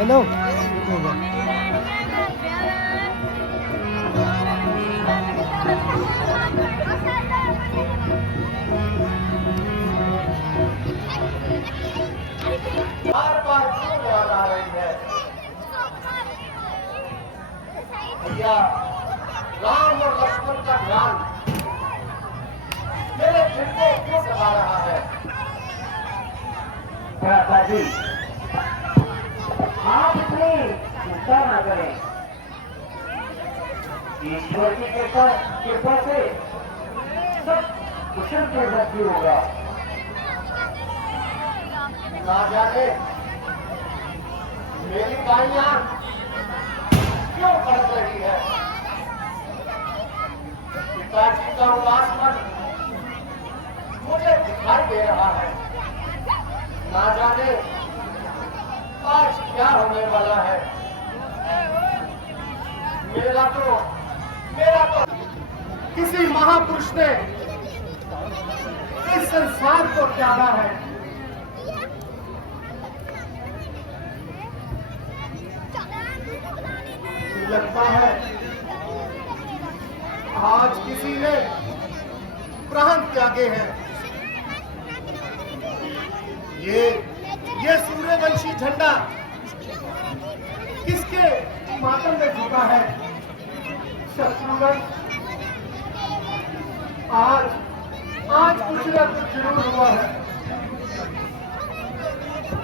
Hello. बार बार क्यों याद आ रही है भैया? राम और लक्ष्मण का ध्यान मेरे दिल को क्यों दबा रहा है? भ्राता जी, आप इतनी चिंता न करें। ईश्वर की कृपा से सब कुशल पूर्वक ही होगा। ना जाने मेरी गायियां क्यों भड़क रही है? पिताजी का उदास मन मुझे दिखाई दे रहा है। ना जाने आज क्या होने वाला है। मेरा तो किसी महापुरुष ने इस संसार को त्यागा है। लगता है आज किसी ने प्राण त्यागे हैं। ये सूर्यवंशी झंडा किसके मातम में झुका है? शत्रुघ्न, आज कुछ न कुछ जरूर हुआ है।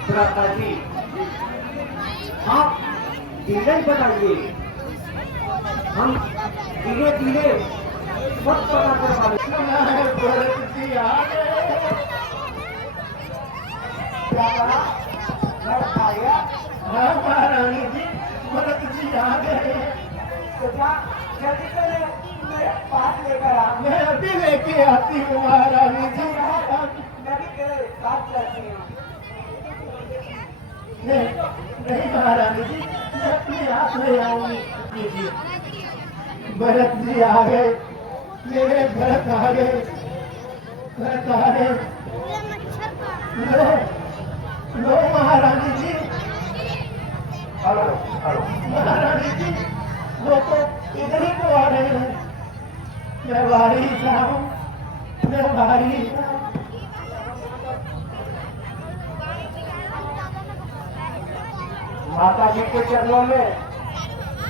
भ्राता जी, आप धीरे बताइए, हम धीरे धीरे सब पता करवा लेंगे। भरत जी आ गए। क्या कहा? भरत आ गया? हाँ महारानी जी, भरत जी आ गए। तो क्या जल्दी से मेरे पास लेकर आ। मैं अभी लेके आती हूँ महारानी जी। मैं भी तेरे साथ चलती हूँ। नहीं महारानी जी, मैं अपने आप ले आऊंगी। भरत जी आ गए, मेरे भरत आ गए, भरत आ गए। लो महारानी जी। हेलो महारानी जी, वो तो इधर ही को आ रहे हैं। मैं बाहरी जाऊं, मैं बाहरी जाऊं। माता जी के चरणों में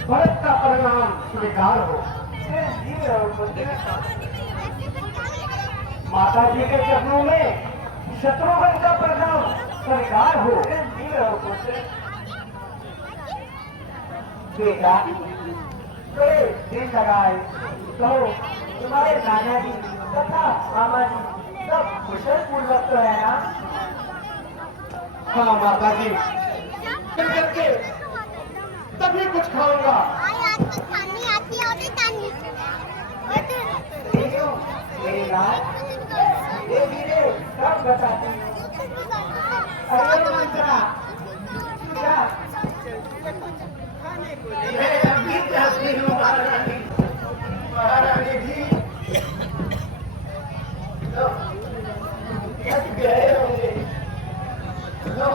भरत का परिणाम स्वीकार हो। माता जी के चरणों में शत्रुघ्न का परिणाम स्वीकार हो। बेटा, बड़े दिन लगाए तो तुम्हारे नाना जी तथा मामा जी सब कुशल पूर्वक तो है ना? हाँ माता जी, फिर करके तभी कुछ खाऊंगा। मेरी बात धीरे धीरे सब बताती हूँ। अरे मंत्रा, क्या मैं अभी जाती हूँ महारानी। महारानी जी लो, थक गए होंगे। लो,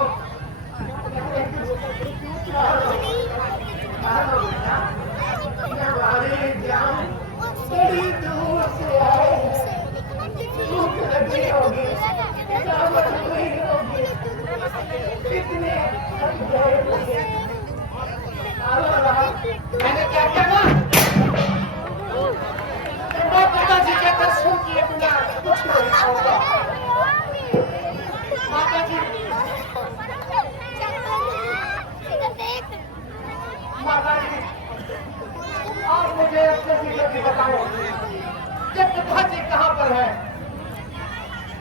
मैं बाहरी जाऊं, बड़ी दूर से आए हैं। भूख लगी होगी, चावल हुई होगी, कितने थक गए होंगे। मैंने क्या किया ना? मैं पिताजी के दर्शन किए बिना कुछ नहीं होगा। माता जी, माता जी, आप मुझे अच्छे से जल्दी बताओ कि पिताजी कहाँ पर है?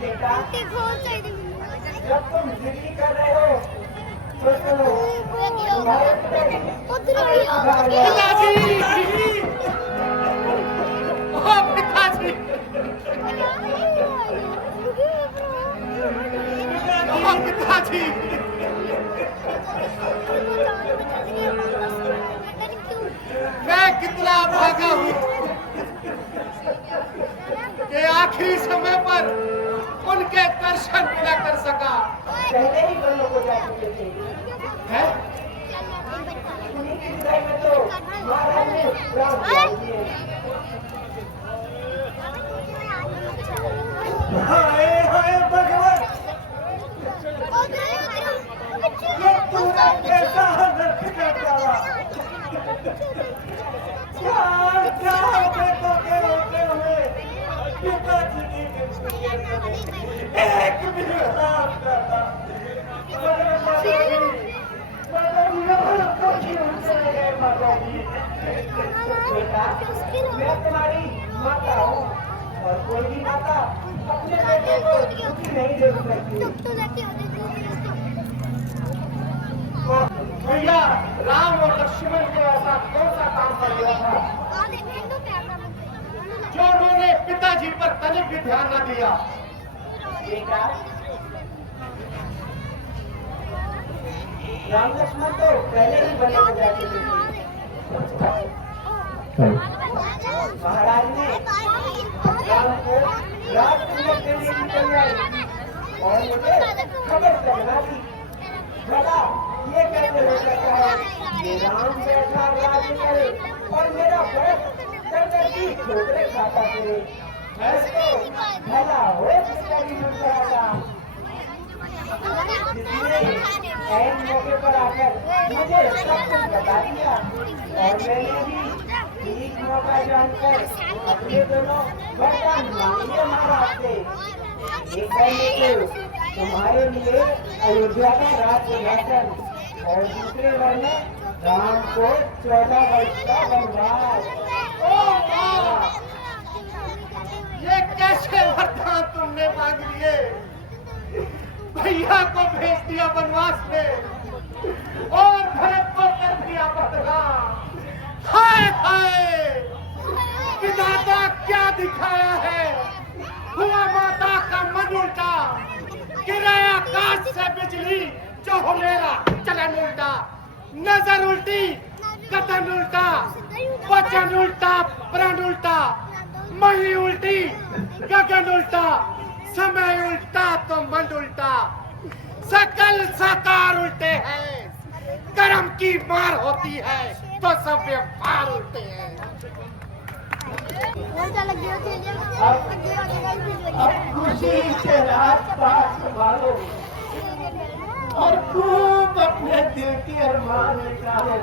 बेटा, जब तुम जिंदगी कर रहे हो तो सुनो, तुम्हारे पिताजी, ओ पिताजी, ओ पिताजी, मैं कितना भागा हूँ कि आखिरी समय पर उनके दर्शन भी न कर सका। पहले ही बंदों को जा चुके थे। है? तूने कैसा रख डाला। क्या बेटों के होते हुए पिताजी की एक भी हाथ डाला। बेटा, मैं तुम्हारी माता हूँ और कोई भी माता अपने बेटे को दुखी नहीं देख सकती। भैया राम और लक्ष्मण को ऐसा कौन सा काम कर गया था जो उन्होंने पिताजी पर तनिक भी ध्यान न दिया। बेटा, राम लक्ष्मण तो पहले ही बने हो जाते थे। महाराज ने राम को राजकुमार देने की तैयारी की और मुझे खबर करना थी। भला ये कैसे हो सकता है कि राम जैसा राज करे और मेरा भरत दर की ठोकरें खाता फिरे। ऐसे भला हो सकता ही दूसरा था। ऐन मौके पर आकर मुझे सब कुछ बता दिया और मैंने भी ठीक मौका जानकर अपने दोनों वरदान मांगे महाराज से। एक पहले तो तुम्हारे लिए अयोध्या का राज्य और दूसरे वर में राम को 14 वर्ष का वनवास। ये कैसे वरदान तुमने मांग लिए? भैया को भेज दिया वनवास में और भरत को कर दिया बदनाम। हाय हाय, विधाता क्या दिखाया है? हुआ माता का मन उल्टा, गिराया आकाश से बिजली जो हो मेरा चलन उल्टा। नजर उल्टी, कथन उल्टा, वचन उल्टा, प्रण उल्टा, मही उल्टी, गगन उल्टा, समय उल्टा तो मन उल्टा। सकल साकार उल्टे हैं, कर्म की मार होती है तो सब व्यवहार उल्टे हैं। अब खुशी से राजपाट संभालो और खूब अपने दिल की अरमान निकालो।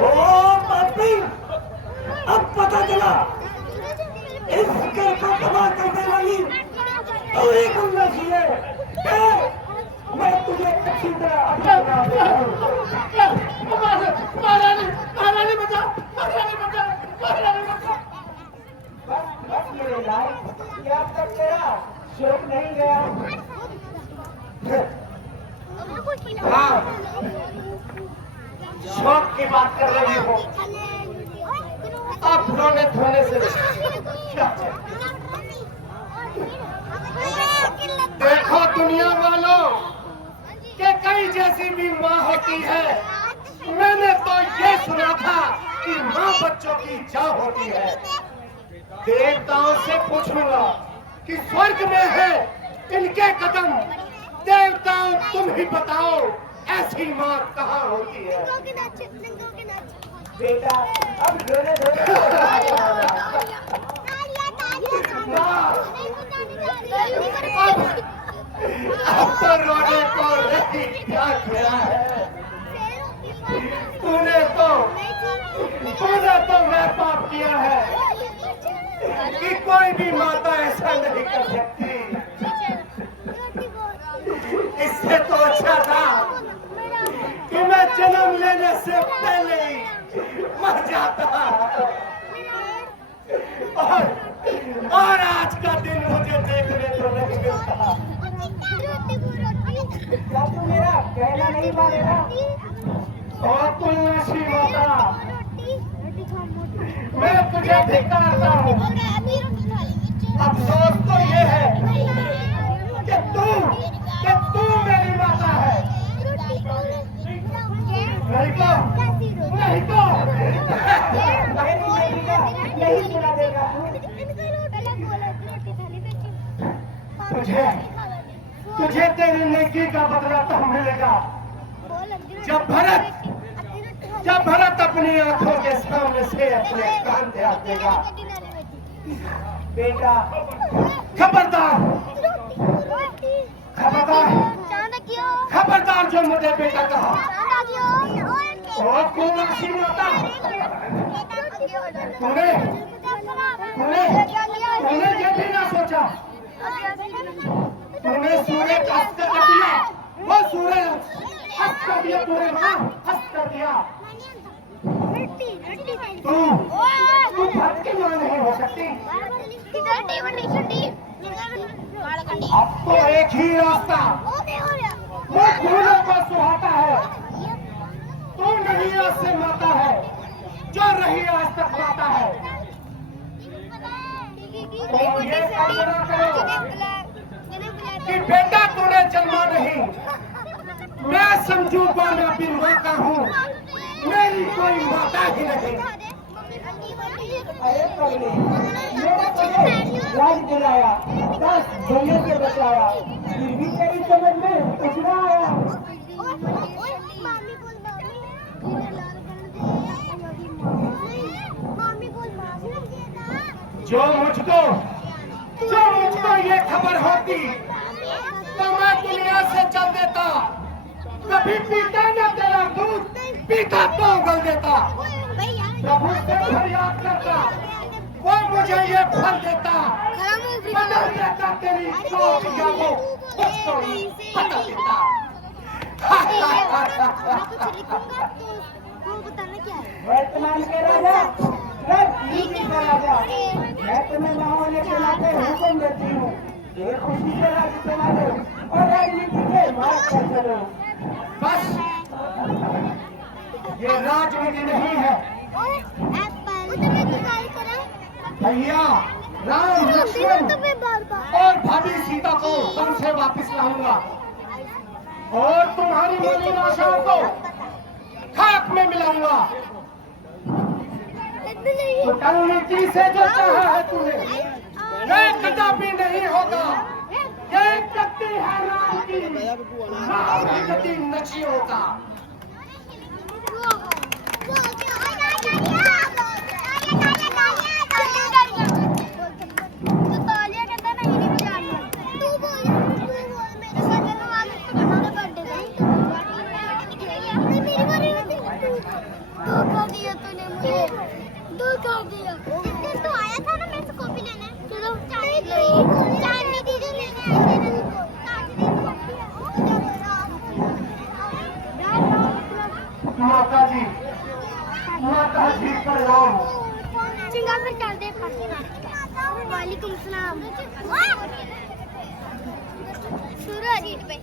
ओ पापी, अब पता चला इस घर को तबाह करने वाली तो एक उल्लासी है। मैं तुझे अच्छी तरह अपना महारानी बचा, महारानी बचा, महारानी बचा। बस मेरे लाल, क्या अब तक तेरा शोक नहीं गया? हाँ, शौक की बात कर रही हो। अब रोने धोने से क्या? देखो दुनिया वालों के कई जैसी भी माँ होती है। मैंने तो ये सुना था कि माँ बच्चों की जान होती है। देवताओं से पूछूंगा कि स्वर्ग में है इनके कदम। देवताओं तुम ही बताओ ऐसी माँ कहाँ होती है? बेटा, अब रोने धोने अब तो रोने को रही क्या खड़ा है? तूने तो मैं पाप किया है कि कोई भी माता ऐसा नहीं कर सकती। इससे तो अच्छा था कि मैं जन्म लेने से पहले ही मर जाता। और आज का दिन मुझे देखने को नहीं मिलता। क्या तू मेरा कहना नहीं मानेगा? और तुम ऐसी माता, मैं तुझे धिक्कारता हूँ। अफसोस तो ये है कि तू मेरी माता है। नहीं तो यही सुना देगा। तुझे तेरी नेकी का बदला तब मिलेगा जब भरत अपनी आंखों के सामने से अपने कान त्याग देगा। बेटा, खबरदार खबरदार जो मुझे बेटा कहा और कौन ऐसी माता तूने तूने तूने ये भी ना सोचा तूने सूर्य का हस्त कर दिया वो सूर्य हस्त कर दिया तूने मां हस्त कर दिया तू भक्त की मां नहीं हो सकती अब तो एक ही रास्ता वो फूलों को सुहाता है तू नहीं आज से माता है जो रही आज तक माता है तो ये कल्पना करो कि बेटा तूने जन्मा नहीं मैं समझू को मैं अपनी माँ का हूँ मेरी कोई माता ही नहीं अरे पगले मेरा तुझे राज दिलाया 10 दुनिया से बचाया फिर भी तेरी समझ में कुछ ना आया जो मुझको ये खबर होती तो मैं दुनिया से चल देता कभी पीता न तेरा दूध पीता तो उगल देता प्रभु से फरियाद करता वो मुझे ये फल देता बदल देता तेरी चौकिया को मुझको ही बदल देता वर्तमान के राजा का राजा मैं तुम्हें न होने के नाते हुक्म देती हूँ ये खुशी से राज्य चला दो और राजनीति के मार्ग पर चलो बस ये राजनीति नहीं है भैया राम लक्ष्मण और भाभी सीता को तुमसे वापस लाऊंगा और तुम्हारी मलिन आशाओं को खाक में मिलाऊंगा कूटनीति से जो चाहा है तूने ये कदापि नहीं होगा ये गति है राम की गति नची होगा धोखा दिया जिस दिन तो आया था ना मेरे से कॉपी लेने चलो चांदनी दीदी लेने आए थे माता जी प्रणाम चिंगा पर चलते वालेकुम सलाम सूरज पे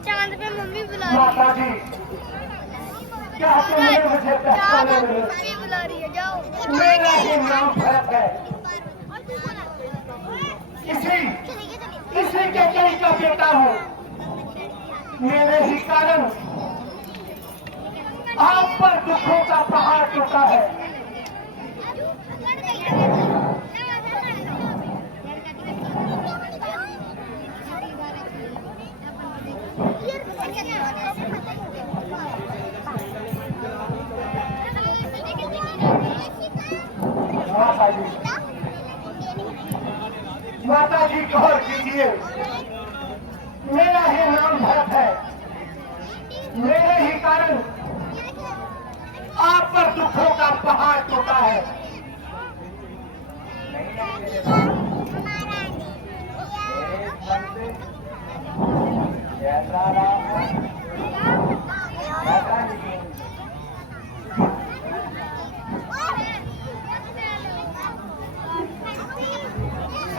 चांद पे मम्मी बुला माता जी क्या तुमने मुझे पहचाना नहीं मम्मी बुला रही है जाओ मेरा ही नाम भरत है इसी के कई का बेटा हूँ मेरे ही कारण आप पर दुखों का पहाड़ टूटा है माता जी गौर कीजिए मेरा ही नाम भरत है मेरे ही कारण आप पर दुखों का पहाड़ टूटा है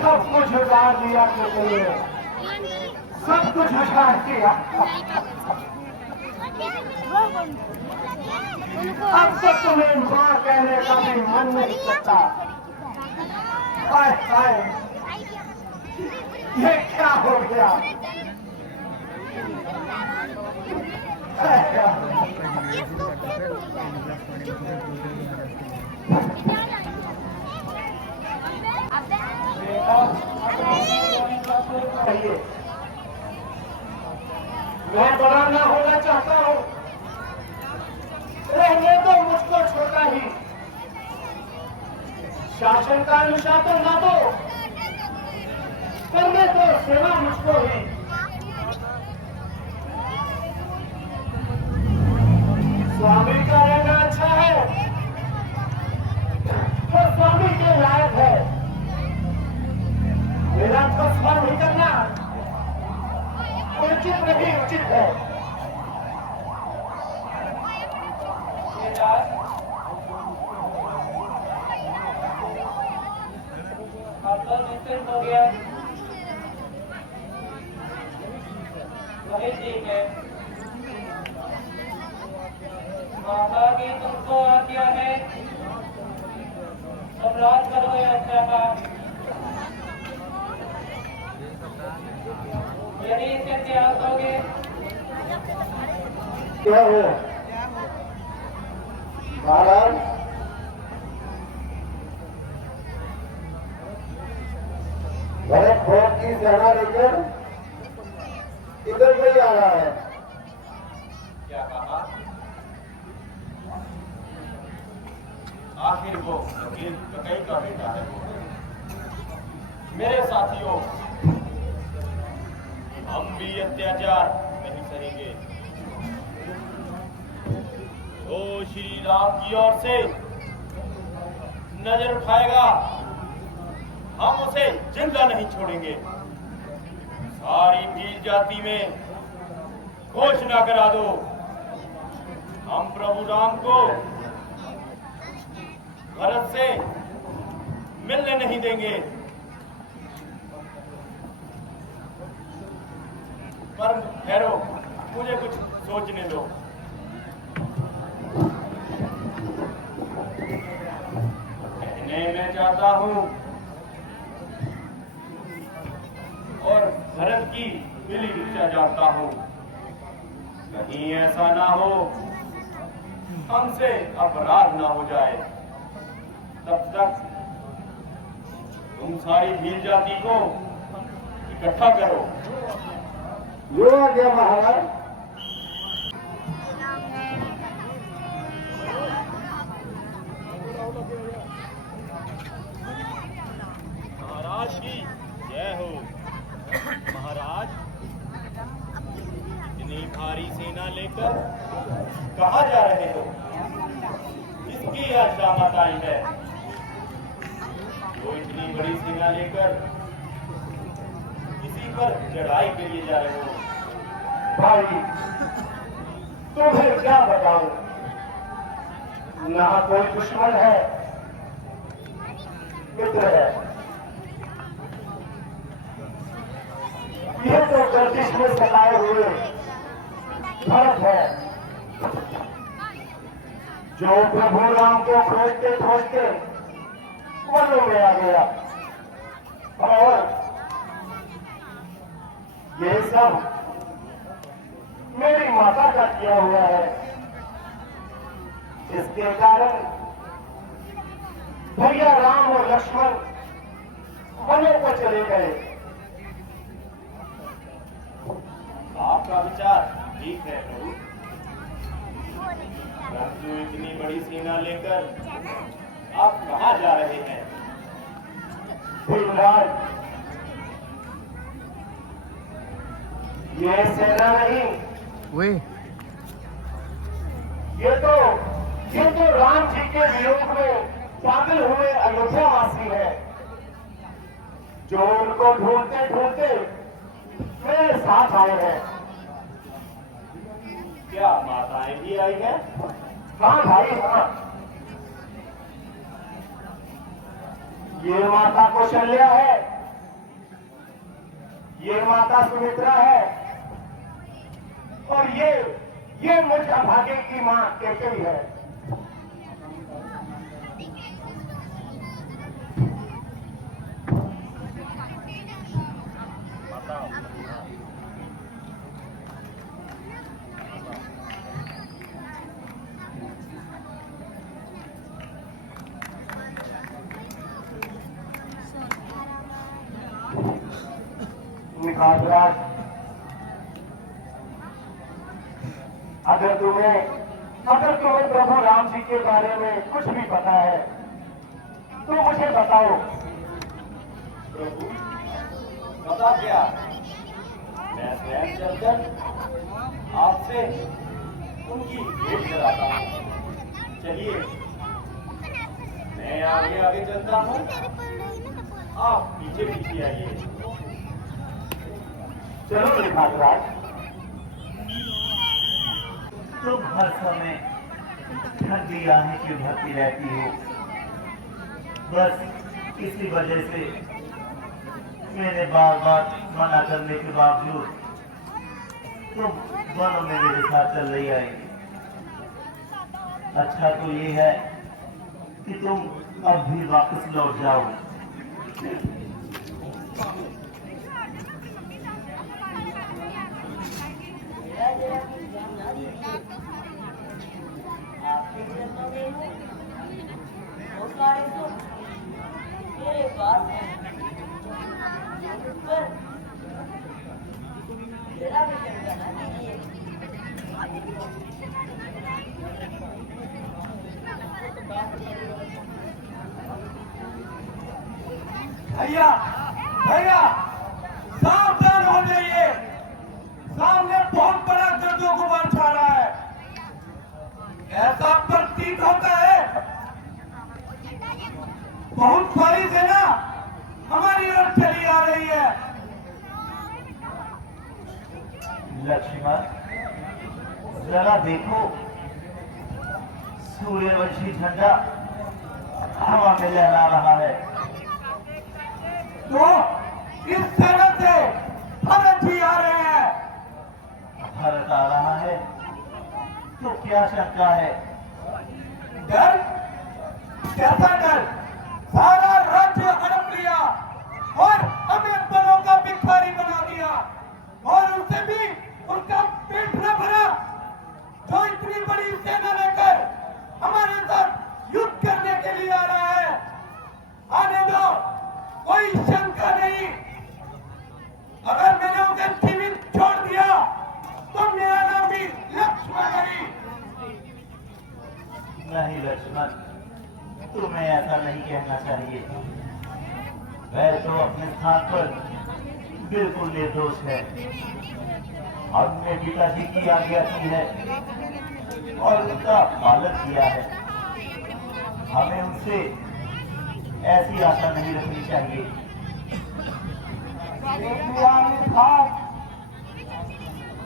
सब कुछ उजाड़ दिया तुमने सब कुछ उजाड़ दिया अब तो तुम्हें मां कहने का भी मन नहीं करता हाय हाय ये क्या हो गया मैं बड़ा ना होना चाहता हूँ रहने तो मुझको छोटा ही शासन का अनुशासन ना दो करने तो सेवा मुझको ही यही उचित है। अब तो निश्चित हो गया। वही ठीक है। माता की तुमको आज्ञा है, तुम राज करो या अच्छा का। यदि इसे त्याग दोगे क्या हो महाराज? भरत भोज की सेना लेकर इधर नहीं आ रहा है। क्या कहा? आखिर वो वकील कई का बेटा है। मेरे साथियों, हम भी अत्याचार नहीं सहेंगे। तो श्री राम की ओर से नजर उठाएगा, हम उसे जिंदा नहीं छोड़ेंगे। सारी भील जाति में घोषणा करा दो, हम प्रभु राम को भरत से मिलने नहीं देंगे। पर ठहरो, मुझे कुछ सोचने दो। कहने मैं चाहता हूं और भरत की दिली इच्छा जानता हूं, कहीं ऐसा ना हो हमसे अपराध ना हो जाए। तब तक तुम सारी भील जाति को इकट्ठा करो। यो आ गया महाराज। महाराज की जय हो। महाराज, इतनी भारी सेना लेकर कहाँ जा रहे हो? किसकी आशामत आई है जो इतनी बड़ी सेना लेकर किसी पर चढ़ाई के लिए जा रहे हो? भाई तुम्हें क्या बताऊं, ना कोई दुश्मन है, मित्र है। ये तो गर्दिश में सताए हुए भरत है, जो प्रभु राम को खोजते खोजते वनों में आ गया। और ये सब मेरी माता का किया हुआ है। इसके कारण भैया राम और लक्ष्मण वनों को चले गए। आपका विचार ठीक है प्रभु, परंतु इतनी बड़ी सेना लेकर आप कहाँ जा रहे हैं? भीमराज, ये सेना नहीं, ये तो राम जी के वियोग में पागल हुए अयोध्यावासी है, जो उनको ढूंढते ढूंढते मेरे साथ आए हैं। क्या माताएं भी आई हैं? हाँ भाई हाँ, ये माता कौशल्या है, ये माता सुमित्रा है, और ये मुझ अभागे की मां कैकेयी है। निकातराज, अगर तुम्हें प्रभु राम जी के बारे में कुछ भी पता है तो मुझे बताओ। प्रभु, पता क्या? मैं स्वयं चलकर आपसे उनकी भेंट कराता हूँ। चलिए, मैं आगे आगे चलता हूँ, आप पीछे पीछे आइए। चलो निकातराज। हर समय ठंडी आहें क्यों भरती रहती हो? बस इसी वजह से मैंने बार बार मना करने के बावजूद तुम दोनों में मेरे साथ चल रही आई। अच्छा तो ये है कि तुम अब भी वापस लौट जाओ। आपके जन्म में वो सारे तो मेरे पास हैं। पर मेरा भी जन्म ना कीजिए। भैया भैया सावधान हो जाइए, सामने बहुत बड़ा गर्दों को उठा रहा है। ऐसा प्रतीत होता है बहुत बड़ी सेना हमारी ओर चली आ रही है। लक्ष्मण जरा देखो, सूर्यवंशी झंडा हवा में लहरा रहा है। तो इस सेना से भरत भी आ रहे हैं। भारत आ रहा है तो क्या शंका है? डर? कैसा डर? सारा राज्य हड़प लिया और हमें बलों का भिखारी बना दिया, और उससे भी उनका पेट न भरा जो इतनी बड़ी सेना लेकर हमारे साथ युद्ध करने के लिए आ रहा है। आने दो, कोई शंका नहीं। अगर मैंने उसे जीवित छोड़ दिया तो मेरा नाम भी लक्ष्मण नहीं। नहीं लक्ष्मण, तुम्हें ऐसा नहीं कहना चाहिए। वह तो अपने स्थान पर बिल्कुल निर्दोष है। हमने पिताजी की आज्ञा की है और उनका पालन किया है। हमें उनसे ऐसी आशा नहीं रखनी चाहिए।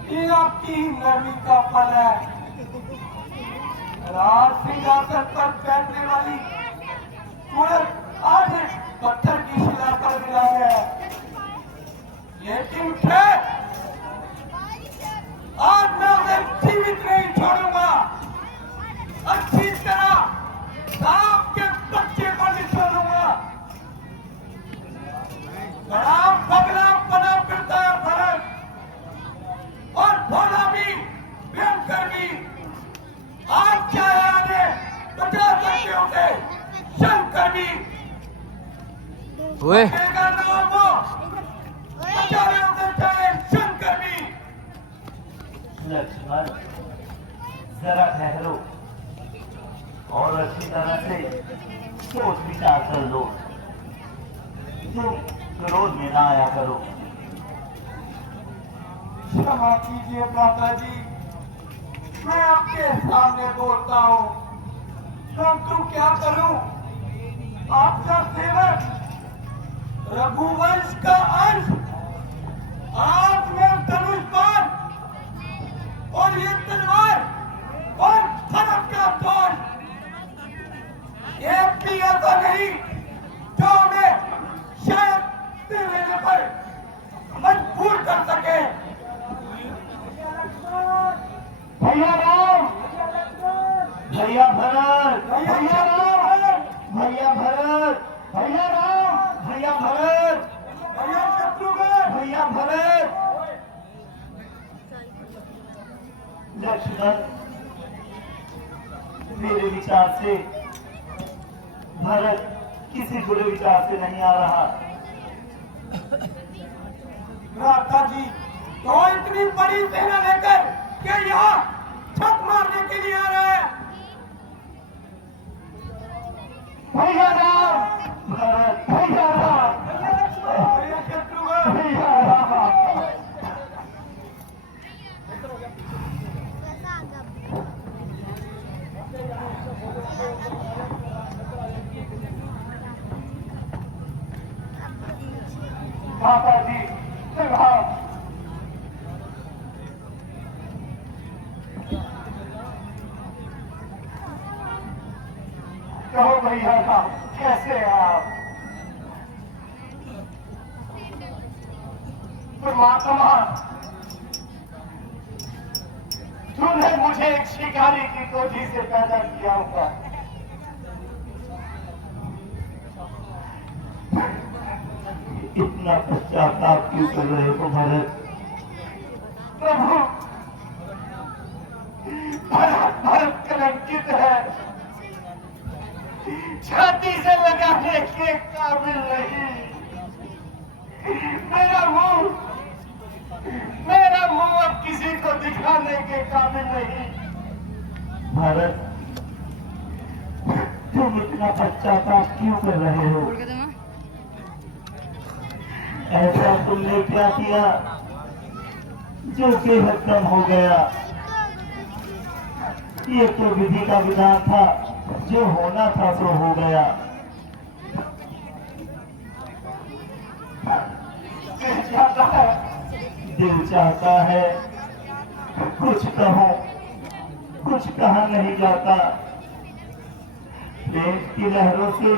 ये आपकी नरमी का फल है। राज सिंहासन पर बैठने वाली सूरत आज पत्थर की शिला पर मिला है, लेकिन फिर आज मैं उसे जीवित नहीं छोड़ूंगा। अच्छी तरह सांप के बच्चे को निचोड़ूंगा। बड़ा पगला बना फिरता है भरत, और भोला भी, भयंकर भी। आज चाहे आने 50 लड़कियों से शंकर भी देगा नाम वो, बेचारे उसे चाहे शंकर भी। लक्ष्मण जरा ठहरो और अच्छी तरह से सोच विचार कर लो। तुम क्रोध में ना आया करो। क्षमा कीजिए माता जी, मैं आपके सामने बोलता हूँ, परंतु क्या करूँ? आपका सेवक रघुवंश का अंश आज में धनुष बाण और ये तलवार और धर्म का बाण, एक भी ऐसा नहीं जो हमें शायद दे लेने पर मजबूर कर सके। भैया राम, भैया भरत, भैया राम, भैया भरत, भैया राम, भैया भरत, भैया शत्रुघ्न, भैया भरत। लक्ष्मण मेरे विचार से भरत किसी बुरे विचार से नहीं आ रहा। माता जी तो इतनी बड़ी सेना लेकर क्या यहाँ छक मारने के लिए आ रहे हैं? भैया राम, भरत, भैया राम, भैया शत्रुघ्न, भैया राम। माता जी प्रभाव। कहो भैया राम, कैसे हैं आप? परमात्मा, तूने मुझे एक शिकारी की गोदी से पैदा किया होगा। इतना पश्चाताप क्यों कर रहे हो भरत? प्रभु, भरत कलंकित है, छाती से लगाने के काबिल नहीं। मेरा मुंह अब किसी को दिखाने के काबिल नहीं। भरत, तुम इतना पश्चाताप क्यों कर रहे हो? ऐसा तुमने क्या किया जो बेहद कम हो गया? ये तो विधि का विधान था, जो होना था सो हो गया। दिल चाहता है कुछ कहो, कुछ कहा नहीं जाता। प्रेम की लहरों से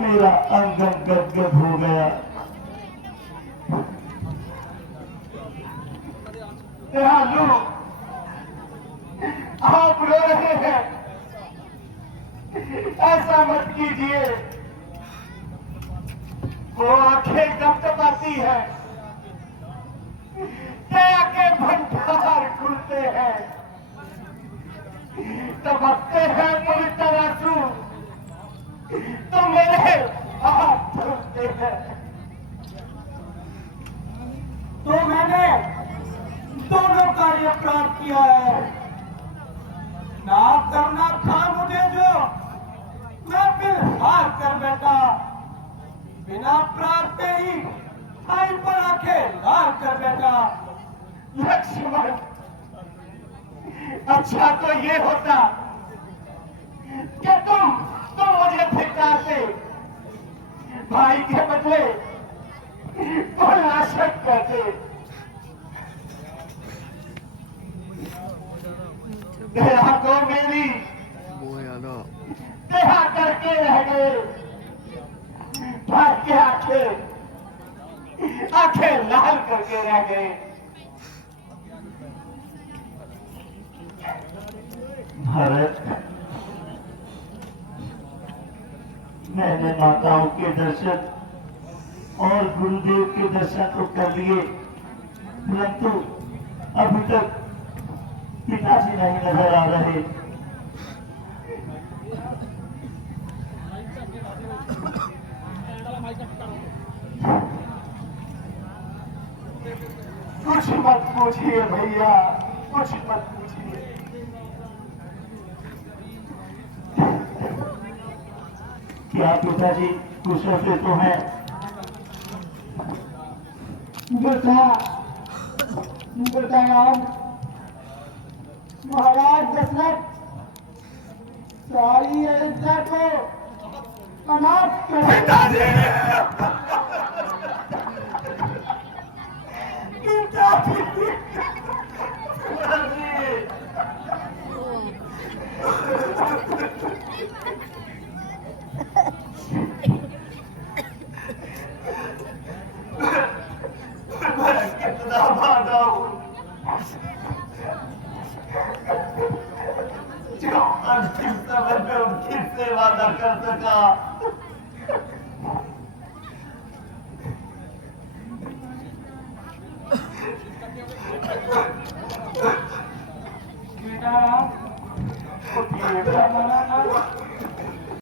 मेरा अंग गदगद हो गया। दयालु, आप रो रहे हैं, ऐसा मत कीजिए। वो आंखें दपदपाती है, दया के भंडार खुलते हैं, टपकते हैं पवित्र आंसू, तो मेरे हाथ धुलते हैं। तो मैंने दोनों कार्य प्राप्त किया है। ना करना था मुझे जो, मैं फिर हार कर बैठा। बिना प्राप्त ही फाइल पर आंखें लाल कर बैठा। लक्ष्मण, अच्छा तो ये होता कि तुम मुझे धिक्कारते, भाई के बदले को नाशक करते। दया को मेरी दया करके रह गए। भाई के आंखें लाल करके रह गए। भरत, मैंने माताओं के दर्शन और गुरुदेव के दर्शन तो कर लिए, परंतु अभी तक पिताजी नहीं नजर आ रहे। कुछ मत पूछिए भैया, कुछ मत पूछिए। क्या पिताजी कुशल से तो हैं? बताया महाराज दशरथ सारी अयोध्या को अनाथ कर कितना वादा हूं जो अंतिम समय में उनकी सेवा न कर सका।